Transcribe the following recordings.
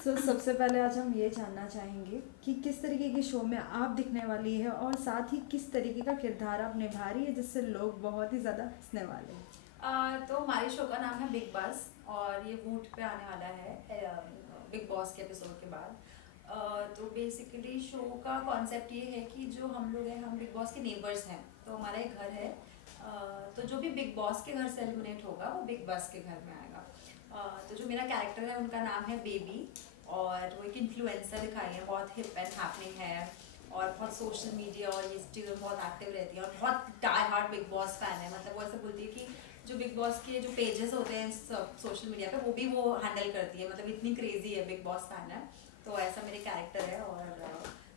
सबसे पहले आज हम ये जानना चाहेंगे कि किस तरीके के शो में आप दिखने वाली है और साथ ही किस तरीके का किरदार आप निभा रही है जिससे लोग बहुत ही ज़्यादा हंसने वाले हैं। तो हमारे शो का नाम है बिग बॉस और ये वूट पे आने वाला है बिग बॉस के एपिसोड के बाद। तो बेसिकली शो का कॉन्सेप्ट ये है कि जो हम लोग हैं हम बिग बॉस के नेबर्स हैं। तो हमारा एक घर है, तो जो भी बिग बॉस के घर से एलिमिनेट होगा वो बिग बॉस के घर में आएगा। तो जो मेरा कैरेक्टर है उनका नाम है बेबी और वो एक इन्फ्लुएंसर दिखाई है, बहुत हिप एंड हैपनिंग है और बहुत सोशल मीडिया और ये चीज़ों में बहुत एक्टिव रहती है और बहुत die hard Bigg Boss fan है। मतलब वो ऐसे बोलती है कि जो बिग बॉस के जो पेजेस होते हैं सोशल मीडिया पे वो भी वो हैंडल करती है, मतलब इतनी क्रेजी है, बिग बॉस फैन है। तो ऐसा मेरे कैरेक्टर है। और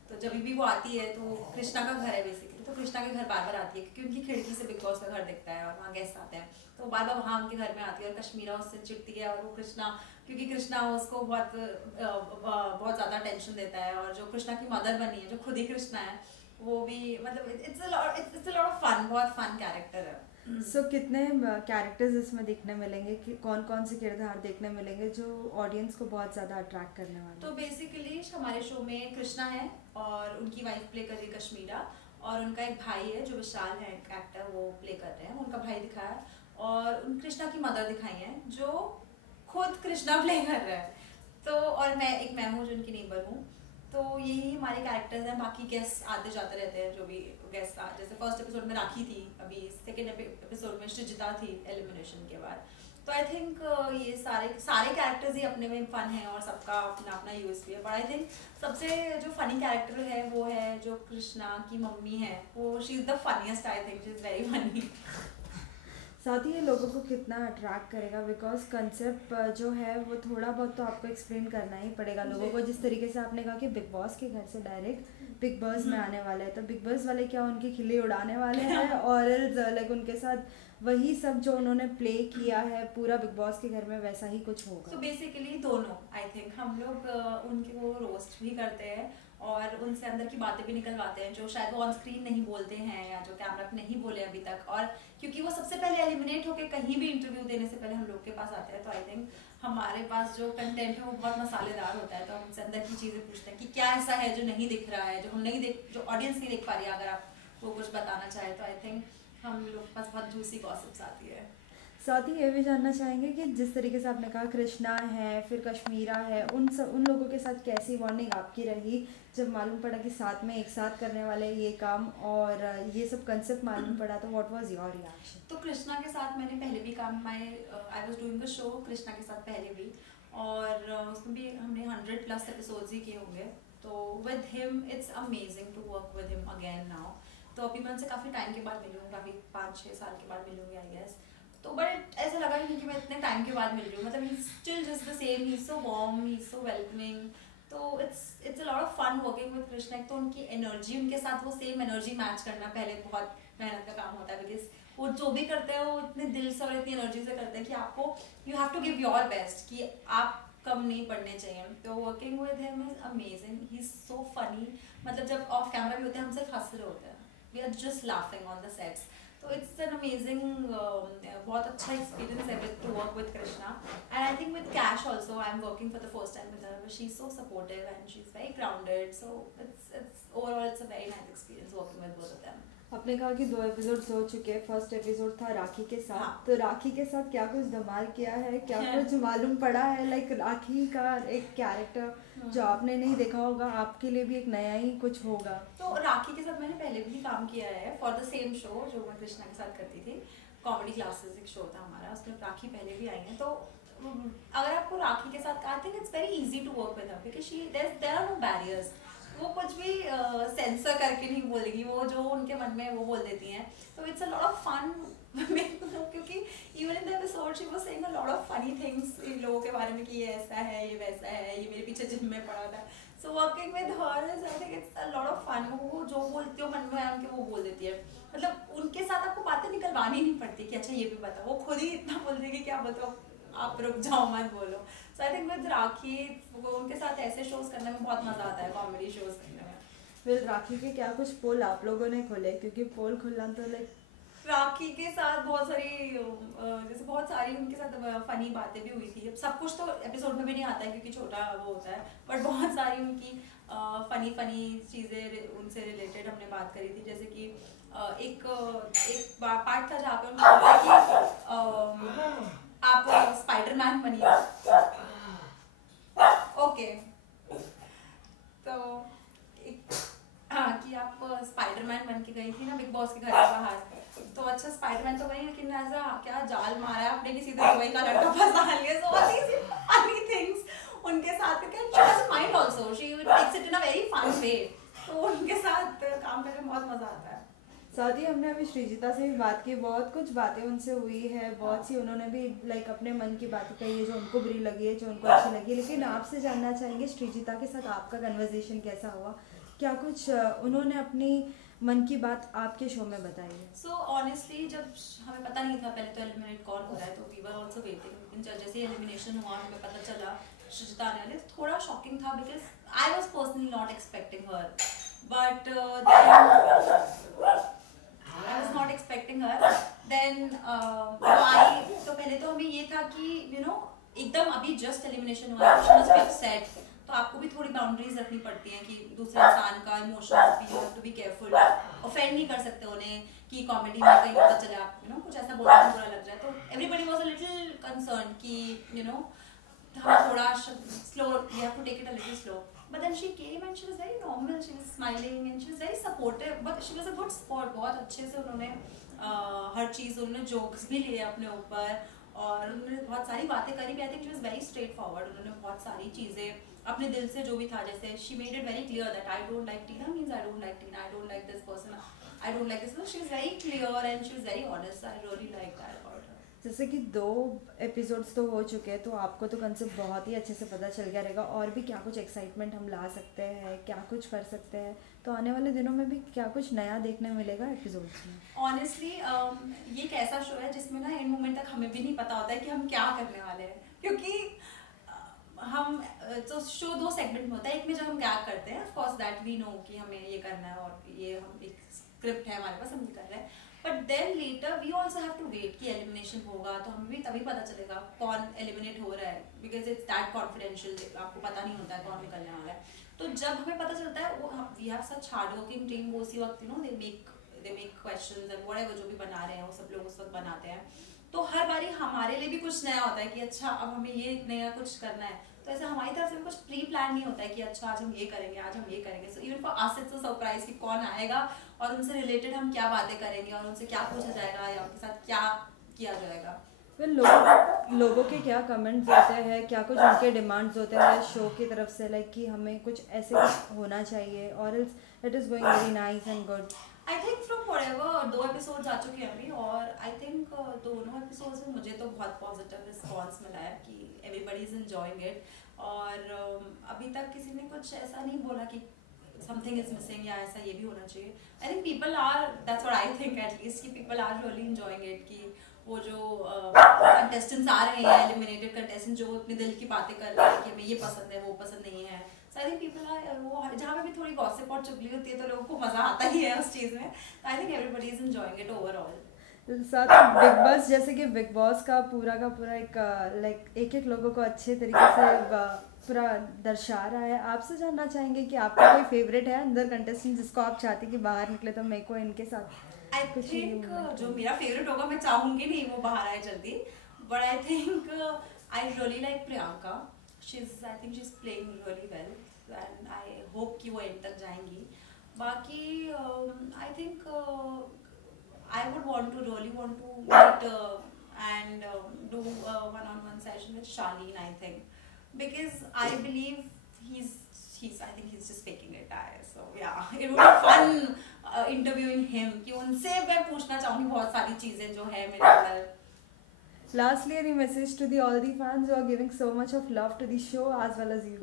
तो जब भी वो आती है तो कृष्णा का घर है बेसिकली, तो कृष्णा के घर बार बार आती है क्योंकि उनकी खिड़की से बिग बॉस का घर दिखता है और वहाँ गेस्ट आते हैं, तो बार बार वहाँ उनके घर में आती है। और कश्मीरा उससे चिढ़ती है और वो कृष्णा, क्योंकि कृष्णा उसको बहुत ज़्यादा टेंशन देता है। और जो कृष्णा की मदर बनी है जो खुद ही कृष्णा है वो भी, मतलब it's a lot of fun, बहुत फन कैरेक्टर है। कितने कैरेक्टर्स इसमें देखने मिलेंगे कि कौन कौन से किरदार देखने मिलेंगे जो ऑडियंस को बहुत ज़्यादा अट्रैक्ट करने वाले? तो बेसिकली हमारे शो में कृष्णा है और उनकी वाइफ प्ले कर रही है कश्मीरा, और उनका एक भाई है जो विशाल है एक्टर, वो प्ले कर रहे हैं, उनका भाई दिखाया। और उन कृष्णा की मदर दिखाई है जो खुद कृष्णा प्ले कर रहा है। तो और मैं हूँ जो उनकी नेबर हूँ। तो यही हमारे कैरेक्टर्स हैं। बाकी गेस्ट आते जाते रहते हैं, जो भी गेस्ट जैसे फर्स्ट एपिसोड में राखी थी, अभी सेकेंड एपिसोड में सृजिता थी एलिमिनेशन के बाद। तो आई थिंक ये सारे कैरेक्टर्स ही अपने में फन है और सबका अपना अपना यूएसपी है। बट आई थिंक सबसे जो फनी कैरेक्टर है वो है जो कृष्णा की मम्मी है, वो she is the funniest, I think she is very funny. साथ ही ये लोगों को कितना अट्रैक्ट करेगा, बिकॉज कंसेप्ट जो है वो थोड़ा बहुत तो आपको एक्सप्लेन करना ही पड़ेगा लोगों को। जिस तरीके से आपने कहा कि बिग बॉस के घर से डायरेक्ट बिग बॉस में आने वाले हैं, तो बिग बॉस वाले क्या उनकी खिल्ली उड़ाने वाले हैं और लाइक उनके साथ वही सब जो उन्होंने प्ले किया है पूरा बिग बॉस के घर में वैसा ही कुछ होगा? तो बेसिकली दोनों, आई थिंक हम लोग उनके वो रोस्ट भी करते हैं और उनसे अंदर की बातें भी निकलवाते हैं जो शायद वो ऑन स्क्रीन नहीं बोलते हैं या जो कैमरा पे नहीं बोले अभी तक। और क्योंकि वो सबसे पहले एलिमिनेट होकर कहीं भी इंटरव्यू देने से पहले हम लोग के पास आते हैं, तो आई थिंक हमारे पास जो कंटेंट है वो बहुत मसालेदार होता है। तो हम उनसे अंदर की चीज़ें पूछते हैं कि क्या ऐसा है जो नहीं दिख रहा है, जो ऑडियंस नहीं देख पा रही है, अगर आप वो कुछ बताना चाहे तो आई थिंक हम लोग के पास बहुत जूसी गॉसिप्स आती है। साथ ही ये भी जानना चाहेंगे कि जिस तरीके से आपने कहा कृष्णा है फिर कश्मीरा है, उन लोगों के साथ कैसी बॉन्डिंग आपकी रही जब मालूम पड़ा कि साथ में एक साथ करने वाले ये काम और ये सब कंसेप्ट मालूम पड़ा, तो व्हाट वाज योर रिएक्शन? तो कृष्णा के साथ मैंने पहले भी काम, I was doing the show Krishna के साथ पहले भी, और उसमें भी हमने 100+ एपिसोड्स ही किए होंगे। तो with him it's amazing to work with him again now. तो अभी मैं उनसे काफ़ी टाइम के बाद मिली हूँ, काफ़ी 5-6 साल के बाद मिलूंगी आई गेस। तो बट ऐसा लगा ही नहीं कि मैं इतने टाइम के बाद मिल रही हूँ, मतलब he still just the same, he so warm, he so welcoming. तो it's a lot of fun working with Krishna. एक तो उनकी एनर्जी, उनके साथ वो सेम एनर्जी मैच करना पहले बहुत मेहनत का काम होता है, बिकॉज वो जो भी करते हैं वो इतने दिल से और इतनी एनर्जी से करते हैं कि आपको you have to give your best, कि आप कम नहीं पढ़ने चाहिए। तो working with him is amazing, he is so funny. मतलब जब ऑफ कैमरा भी होते हैं हम सिर्फ हंस रहे होते हैं, we are just laughing on the sets. तो इट्स एन अमेजिंग, बहुत अच्छा एक्सपीरियंस है to work with Krishna. And I think with Kash also I am working for the first time with her, she is so supportive and she is very grounded. So it's overall it's a very nice experience working with both of them. आपने कहा कि 2 episodes हो चुके हैं, first episode था राखी के साथ। हाँ। तो राखी के साथ क्या कुछ धमाल किया है, क्या कुछ मालूम पड़ा है? लाइक राखी का एक कैरेक्टर जो आपने नहीं देखा होगा, आपके लिए भी एक नया ही कुछ होगा। तो राखी के साथ मैंने पहले भी काम किया है फॉर द सेम शो जो मैं कृष्णा के साथ करती थी, कॉमेडी क्लासेस एक शो था हमारा, उसमें राखी पहले भी आई है। तो अगर आपको राखी के साथ, I think it's very easy to work with her because there are no barriers. वो कुछ भी सेंसर करके नहीं बोलेगी, वो जो उनके मन में वो बोल देती हैं। तो it's a lot of fun क्योंकि even in the episode she was saying a lot of funny things इन लोगों के बारे में कि ये ऐसा है, ये वैसा है, ये मेरे पीछे जिम में पड़ा था। So working with her is, I think it's a lot of fun. वो जो बोलती हो मन में है उनके वो बोल देती है, मतलब उनके साथ आपको बातें निकलवानी नहीं पड़ती कि अच्छा ये भी बताओ, वो खुद ही इतना बोल देगी कि आप बताओ, आप रुक जाओ मत बोलो। सो आई थिंक विद राखी उनके साथ ऐसे शोज करने में बहुत मजा आता है, कॉमेडी शोज करने में। राखी के क्या कुछ पोल आप लोगों ने खोले? क्योंकि पोल खुलना तो लाइक राखी के साथ बहुत सारी जैसे बहुत सारी उनके साथ फनी बातें भी हुई थी। सब कुछ तो एपिसोड में भी नहीं आता है क्योंकि छोटा वो होता है, बट बहुत सारी उनकी फनी फनी चीज़ें उनसे रिलेटेड हमने बात करी थी। जैसे कि एक एक पार्ट था जहाँ पे उन्होंने बोला कि आप स्पाइडरमैन बनिए। ओके, तो एक हाँ कि आप स्पाइडरमैन बन के गई थी ना बिग बॉस के घर के बाहर, तो अच्छा स्पाइडरमैन तो गई लेकिन ऐसा क्या जाल मारा है आपने किसी तो दुबई का लड़का फंसा लिया। So all these funny things उनके साथ करके, she doesn't mind also, she takes it in a very fun way. तो उनके साथ काम करने में बहुत मजा आता है। साथ ही हमने अभी श्रीजिता से भी बात की, बहुत कुछ बातें उनसे हुई है, बहुत सी उन्होंने भी लाइक अपने मन की बातें कही है जो उनको बुरी लगी है, जो उनको अच्छी लगी है। लेकिन आपसे जानना चाहेंगे श्रीजिता के साथ आपका कन्वर्सेशन कैसा हुआ, क्या कुछ उन्होंने अपनी मन की बात आपके शो में बताई है? सो ऑनेस्टली जब हमें पता नहीं था पहले तो एलिमिनेट कौन हो रहा है, तो वी वर आल्सो वेटिंग, लेकिन जैसे एलिमिनेशन हुआ हमें पता चला श्रीजिता आने वाली, तो थोड़ा शॉकिंग था because I was personally not expecting her, but I was not expecting her. Then तो पहले तो हमें ये था कि एकदम अभी जस्ट एलिमिनेशन हुआ है, she must be upset, तो आपको भी थोड़ी बाउंड्रीज रखनी पड़ती हैं कि दूसरे इंसान का इमोशंस भी, you have to be careful, offend नहीं कर सकते उन्हें कि कॉमेडी में कहीं पता चले आप कुछ ऐसा बोलना बुरा लग जाए। तो everybody was a little concern कि हम थोड़ा slow, we have to take it a little slow. But then she came and she was very normal, she was smiling and she was very supportive, but she was a good sport। बहुत अच्छे से उन्होंने हर चीज़, उन्होंने jokes भी लिए अपने ऊपर और उन्होंने बहुत सारी बातें करी भी। I think she was very straightforward, उन्होंने बहुत सारी चीज़ें अपने दिल से जो भी था, जैसे she made it very clear that I don't like Tina means I don't like Tina, I don't like this person, I don't like this person। She was very clear and she was very honest। I really like that about her। जैसे कि 2 episodes तो हो चुके हैं, तो आपको तो concept बहुत ही अच्छे से पता चल गया रहेगा, और भी क्या कुछ एक्साइटमेंट हम ला सकते हैं, क्या कुछ कर सकते हैं, तो आने वाले दिनों में भी क्या कुछ नया देखने मिलेगा एपिसोड्स में? ऑनेस्टली ये एक ऐसा शो है जिसमें ना एंड मोमेंट तक हमें भी नहीं पता होता है कि हम क्या करने वाले हैं, क्योंकि हम तो शो 2 सेगमेंट में होता है। एक में जब हम गैग करते हैं, of course that we know कि हमें ये करना है और ये हम एक स्क्रिप्ट है हमारे पास, हम ये कर रहे हैं, but then later we also have to wait कि एलिमिनेशन होगा तो हमें भी तभी पता चलेगा कौन एलिमिनेट हो रहा है, बिकॉज इट्स दैट कॉन्फिडेंशियल, आपको पता नहीं होता है कौन निकलने वाला है। तो जब हमें पता चलता है, वो we have such hard working team, वो उसी वक्त they make questions and whatever जो भी बना रहे हैं वो सब लोग उस वक्त बनाते हैं। तो हर बारी हमारे लिए भी कुछ नया होता है कि अच्छा अब हमें ये नया कुछ करना है, तो ऐसे हमारी तरफ से भी कुछ प्री प्लान नहीं होता है कि अच्छा आज हम ये करेंगे, आज हम ये करेंगे। So even for us it's a surprise कि कौन आएगा और उनसे रिलेटेड हम क्या बातें करेंगे और उनसे क्या पूछा जाएगा या उनके साथ क्या किया जाएगा। लोगों के क्या कमेंट्स होते हैं, क्या कुछ उनके डिमांड्स होते हैं शो की तरफ से, लाइक कि हमें कुछ ऐसे होना चाहिए, और it is going very nice and good? I think from whatever 2 episodes आ चुके हैं अभी, और आई थिंक दोनों एपिसोड्स में मुझे तो बहुत पॉजिटिव रिस्पॉन्स मिला है कि एवरीबडी इज एंजॉयिंग इट, और अभी तक किसी ने कुछ ऐसा नहीं बोला कि समथिंग इज मिसिंग या ऐसा ये भी होना चाहिए। I think people are, that's what I think at least, कि people are really enjoying it, कि वो जो कंटेस्टेंट्स आ रहे हैं, एलिमिनेटेड कंटेस्टेंट जो अपने दिल की बातें कर रहे हैं कि हमें ये पसंद है वो पसंद नहीं है। सो आई थिंक पीपल आर, वो जहाँ पे भी थोड़ी गॉसिप और चुगली होती है तो लोगों को मजा आता ही है उस चीज़ में। तो I think everybody is enjoying it overall. साथ में बिग बॉस, जैसे कि बिग बॉस का पूरा एक लाइक एक लोगों को अच्छे तरीके से पूरा दर्शा रहा है। आपसे जानना चाहेंगे कि आपका कोई फेवरेट है अंदर कंटेस्टेंट जिसको आप चाहते कि बाहर निकले, तो मेरे को इनके साथ आई थिंक जो मेरा फेवरेट होगा, मैं चाहूंगी नहीं वो बाहर आए जल्दी, but I think I really like Priyanka. I think she is playing really well and I hope कि वो एंड तक जाएंगी। बाकी I think I would really want to meet and do a one-on-one session with Charlene, I think, because I believe I think he's just faking it. So yeah, it would be fun interviewing him. कि उनसे मैं पूछना चाहूँगी बहुत सारी चीजें जो है मेरे अंदर। Lastly, any message to all the fans who are giving so much of love to the show as well as you?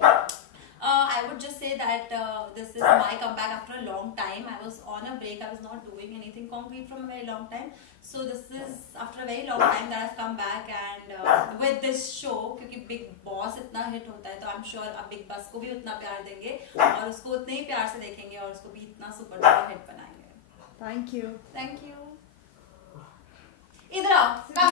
I would just say that this is my comeback after a long time. I was on a break. I was not doing anything concrete from a very long time. So this is after a very long time that I've come back and with this show, क्योंकि Big Boss इतना hit होता है तो I'm sure अब Big Boss को भी उतना प्यार देंगे और उसको उतने ही प्यार से देखेंगे और उसको भी इतना सुपर डुपर हिट बनाएंगे। Thank you. Thank you. इधर आओ।